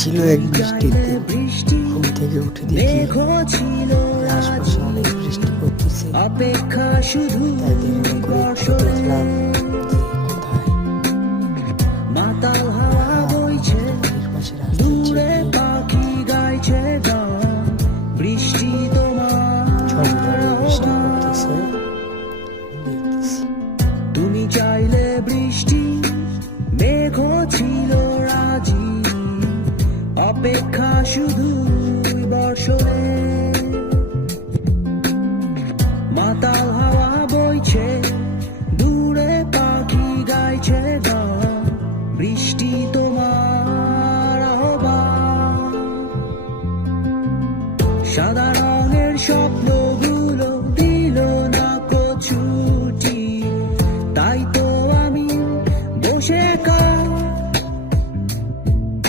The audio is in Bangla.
ছিল এক বৃষ্টির দিন। ঘুম থেকে উঠে দেখি আশপাশে অনেক বৃষ্টি পড়তেছে। তাই দেরি না করে একটু দেখলাম যে কোথায় মাতাল হাওয়া বইছে, বাড়ির পাশে রাস্তার দূরে চিঠি পাখি গাইছে গান। বৃষ্টি তোমার ঝমঝমে বৃষ্টি পড়তেছে, দেখতেছি। তুমি চাইলে বৃষ্টি, মেঘ ছিল রাজি, অপেক্ষা শুধু বর্ষণে। মাতাল হাওয়া বইছে, দূরে পাখি গাইছে গান। বৃষ্টি তোমার আহ্বান। সাদা